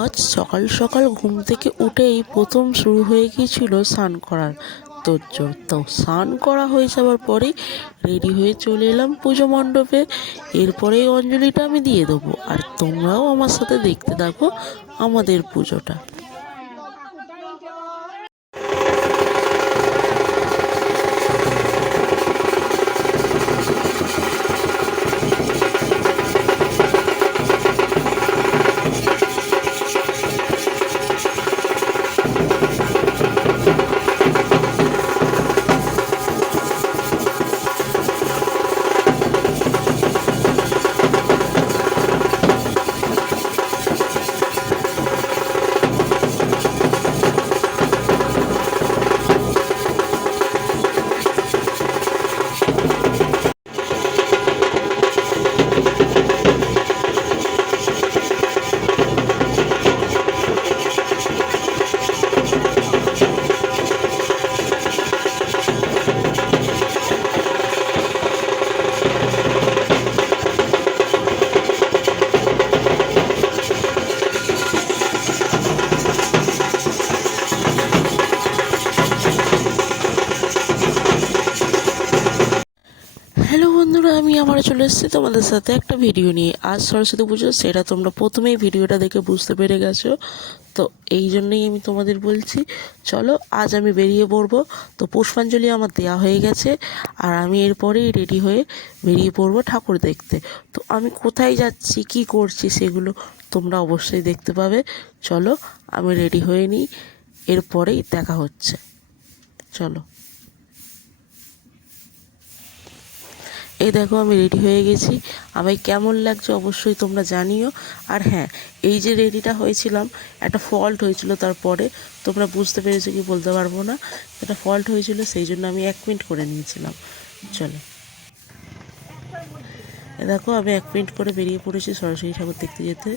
আজ সকাল সকাল ঘুম থেকে উঠেই প্রথম শুরু হয়ে গিয়েছিল স্নান করার তোড়জোড়। তো স্নান করা হয়ে যাওয়ার পরেই রেডি হয়ে চলে এলাম পুজো মণ্ডপে। এরপরেই অঞ্জলিটা আমি দিয়ে দেবো, আর তোমরাও আমার সাথে দেখতে থাকো আমাদের পুজোটা। হ্যালো বন্ধুরা, আমি আবার চলে এসেছি তোমাদের সাথে একটা ভিডিও নিয়ে। আজ সরস্বতী পুজো, সেটা তোমরা প্রথমেই ভিডিওটা দেখে বুঝতে পেরে গেছো। তো এই জন্যই আমি তোমাদের বলছি, চলো আজ আমি বেরিয়ে পড়বো। তো পুষ্পাঞ্জলি আমার দেওয়া হয়ে গেছে, আর আমি এরপরেই রেডি হয়ে বেরিয়ে পড়বো ঠাকুর দেখতে। তো আমি কোথায় যাচ্ছি, কি করছি, সেগুলো তোমরা অবশ্যই দেখতে পাবে। চলো আমি রেডি হয়ে নিই, এরপরেই দেখা হচ্ছে। চলো। এই দেখো আমি রেডি হয়ে গেছি। আমায় কেমন লাগছে অবশ্যই তোমরা জানিও। আর হ্যাঁ, এই যে রেডিটা হয়েছিলাম, একটা ফল্ট হয়েছিল, তারপরে তোমরা বুঝতে পেরেছো কি বলতে পারবো না। একটা ফল্ট হয়েছিল, সেই জন্য আমি 1 মিনিট করে নিয়েছিলাম। চলো, দেখো আমি 1 মিনিট করে বেরিয়ে পড়েছি সরস্বতী ঠাকুর দেখতে যেতে।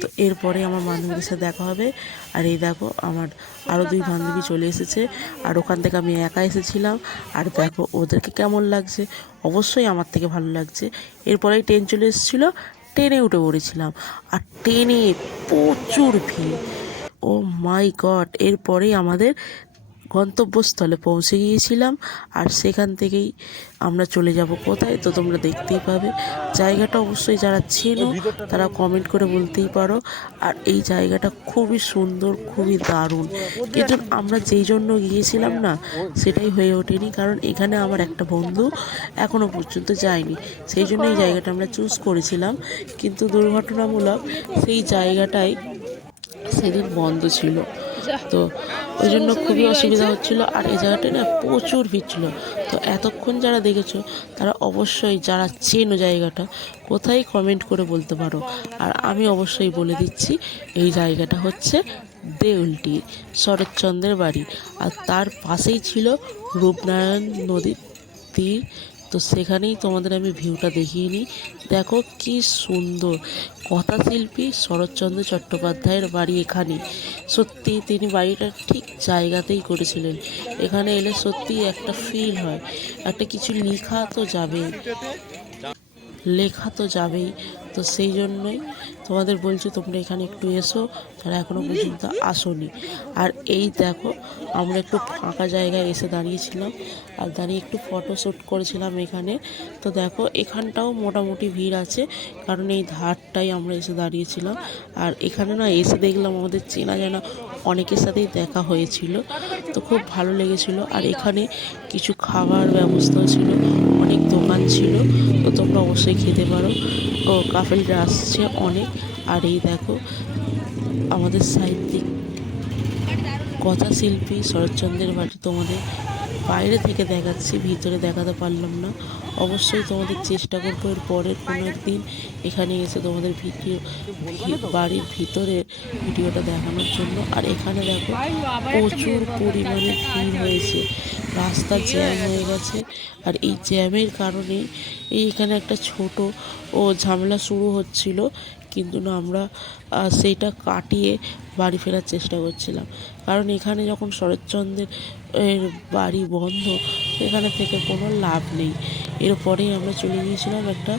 তো এরপরে আমার বান্ধবীদের সাথে দেখা হবে। আর এই দেখো আমার আরও 2 বান্ধবী চলে এসেছে, আর ওখান থেকে আমি একা এসেছিলাম। আর দেখো ওদেরকে কেমন লাগছে, অবশ্যই আমার থেকে ভালো লাগছে। এরপরেই ট্রেন চলে এসেছিলো, ট্রেনে উঠে পড়েছিলাম। আর ট্রেনে প্রচুর ভিড়, ও মাই গড। এরপরেই আমাদের গন্তব্যস্থলে পৌঁছে গিয়েছিলাম, আর সেখান থেকেই আমরা চলে যাব কোথায়, তো তোমরা দেখতেই পাবে। জায়গাটা অবশ্যই যারা চেনো তারা কমেন্ট করে বলতেই পারো। আর এই জায়গাটা খুবই সুন্দর, খুবই দারুণ। কিন্তু আমরা যেই জন্য গিয়েছিলাম না, সেটাই হয়ে ওঠেনি, কারণ এখানে আমার একটা বন্ধু এখনও পর্যন্ত যায়নি। সেই জন্য এই জায়গাটা আমরা চুজ করেছিলাম, কিন্তু দুর্ঘটনামূলক সেই জায়গাটাই সেদিন বন্ধ ছিল। তো ওই জন্য খুবই অসুবিধা হচ্ছিলো। আর এই জায়গাটায় না প্রচুর ভিড় ছিল। তো এতক্ষণ যারা দেখেছো তারা অবশ্যই, যারা চেনো জায়গাটা কোথায়, কমেন্ট করে বলতে পারো। আর আমি অবশ্যই বলে দিচ্ছি, এই জায়গাটা হচ্ছে দেউলটি, শরৎচন্দ্রের বাড়ি। আর তার পাশেই ছিল রূপনারায়ণ নদীর তীর। তো সেখানেই তোমাদের আমি ভিউটা দেখিয়ে নিই। দেখো কি সুন্দর। কথাশিল্পী শরৎচন্দ্র চট্টোপাধ্যায়ের বাড়ি এখানে। সত্যি তিনি বাড়িটা ঠিক জায়গাতেই করেছিলেন। এখানে এলে সত্যিই একটা ফিল হয়, একটা কিছু লেখা তো যাবেই, লেখা তো যাবেই। তো সেই জন্যই তোমাদের বলছি, তোমরা এখানে একটু এসো যারা এখনও পর্যন্ত আসোনি। আর এই দেখো আমরা একটু ফাঁকা জায়গায় এসে দাঁড়িয়েছিলাম, আর দাঁড়িয়ে একটু ফটো শ্যুট করেছিলাম এখানে। তো দেখো এখানটাও মোটামুটি ভিড় আছে, কারণ এই ধারটাই আমরা এসে দাঁড়িয়েছিলাম। আর এখানে না এসে দেখলাম আমাদের চেনা জানা অনেকের সাথেই দেখা হয়েছিল, তো খুব ভালো লেগেছিলো। আর এখানে কিছু খাবার ব্যবস্থাও ছিল, অনেক দোকান ছিল, তো তোমরা অবশ্যই খেতে পারো। ও কাফেলরা আসছে অনেক। আর এই দেখো আমাদের সাহিত্যিক কথাশিল্পী শরৎচন্দ্রের বাড়ি তোমাদের বাইরে থেকে দেখাচ্ছি, ভিতরে দেখাতে পারলাম না। অবশ্যই তোমাদের চেষ্টা করবো এর পরের কোনো একদিন এখানে এসে তোমাদের বাড়ির ভিতরে ভিডিওটা দেখানোর জন্য। আর এখানে দেখো প্রচুর পরিমাণে ভিড় হয়েছে, রাস্তা জ্যাম হয়ে গেছে। আর এই জ্যামের কারণেই এইখানে একটা ছোট ও ঝামেলা শুরু হচ্ছিল, কিন্তু না আমরা সেইটা কাটিয়ে বাড়ি ফেরার চেষ্টা করছিলাম। কারণ এখানে যখন শরৎচন্দ্রের বাড়ি বন্ধ, এখানে থেকে কোনো লাভ নেই। এরপরেই আমরা চলে গিয়েছিলাম একটা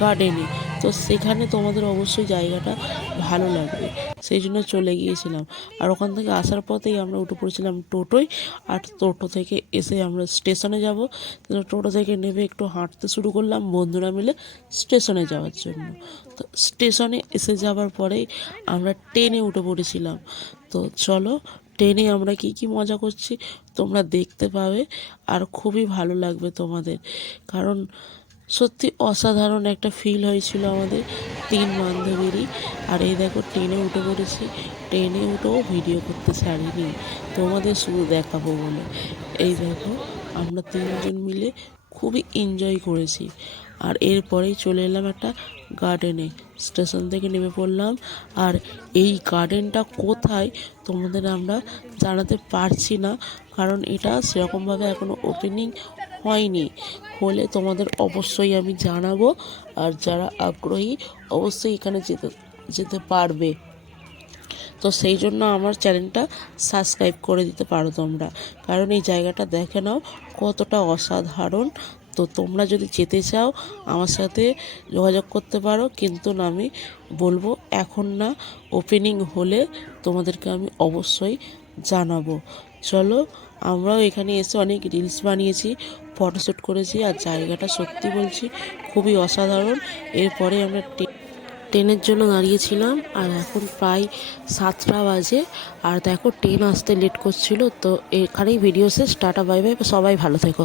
গার্ডেনে। তো সেখানে তোমাদের অবশ্যই জায়গাটা ভালো লাগবে, সেই জন্য চলে গিয়েছিলাম। আর ওখান থেকে আসার পথেই আমরা উঠে পড়েছিলাম টোটোয়। আর টোটো থেকে এসে আমরা স্টেশনে যাব। টোটো থেকে নেমে একটু হাঁটতে শুরু করলাম বন্ধুরা মিলে স্টেশনে যাওয়ার জন্য। তো স্টেশনে এসে যাওয়ার পরেই আমরা ট্রেনে উঠে পড়েছিলাম। তো চলো, ট্রেনে আমরা কি কি মজা করছি তোমরা দেখতে পাবে, আর খুবই ভালো লাগবে তোমাদের। কারণ সত্যি অসাধারণ একটা ফিল হয়েছিল আমাদের 3 বান্ধবীরই। আর এই দেখো ট্রেনে উঠে পড়েছি, ট্রেনে উঠেও ভিডিও করতে ছাড়িনি, তোমাদের শুধু দেখাবো বলে। এই দেখো আমরা 3জন মিলে খুবই এনজয় করেছি। আর এরপরেই চলে এলাম একটা গার্ডেনে, স্টেশন থেকে নেমে পড়লাম। আর এই গার্ডেনটা কোথায় তোমাদের আমরা জানাতে পারছি না, কারণ এটা সেরকমভাবে এখনও ওপেনিং হয়নি। হলে তোমাদের অবশ্যই আমি জানাবো। আর যারা আগ্রহী অবশ্যই এখানে যেতে যেতে পারবে। তো সেই জন্য আমার চ্যানেলটা সাবস্ক্রাইব করে দিতে পারো তোমরা, কারণ এই জায়গাটা দেখে নাও কতটা অসাধারণ। তো তোমরা যদি যেতে চাও আমার সাথে যোগাযোগ করতে পারো, কিন্তু না আমি বলবো এখন না, ওপেনিং হলে তোমাদেরকে আমি অবশ্যই জানাবো। চলো, আমরাও এখানে এসে অনেক রিলস বানিয়েছি, ফটোশ্যুট করেছি। আর জায়গাটা সত্যি বলছি খুবই অসাধারণ। এরপরে আমরা ট্রেনের জন্য দাঁড়িয়েছিলাম, আর এখন প্রায় 7টা বাজে। আর দেখো ট্রেন আসতে লেট করছিল। তো এখানেই ভিডিও শেষ, টাটা বাই বাই, সবাই ভালো থেকো।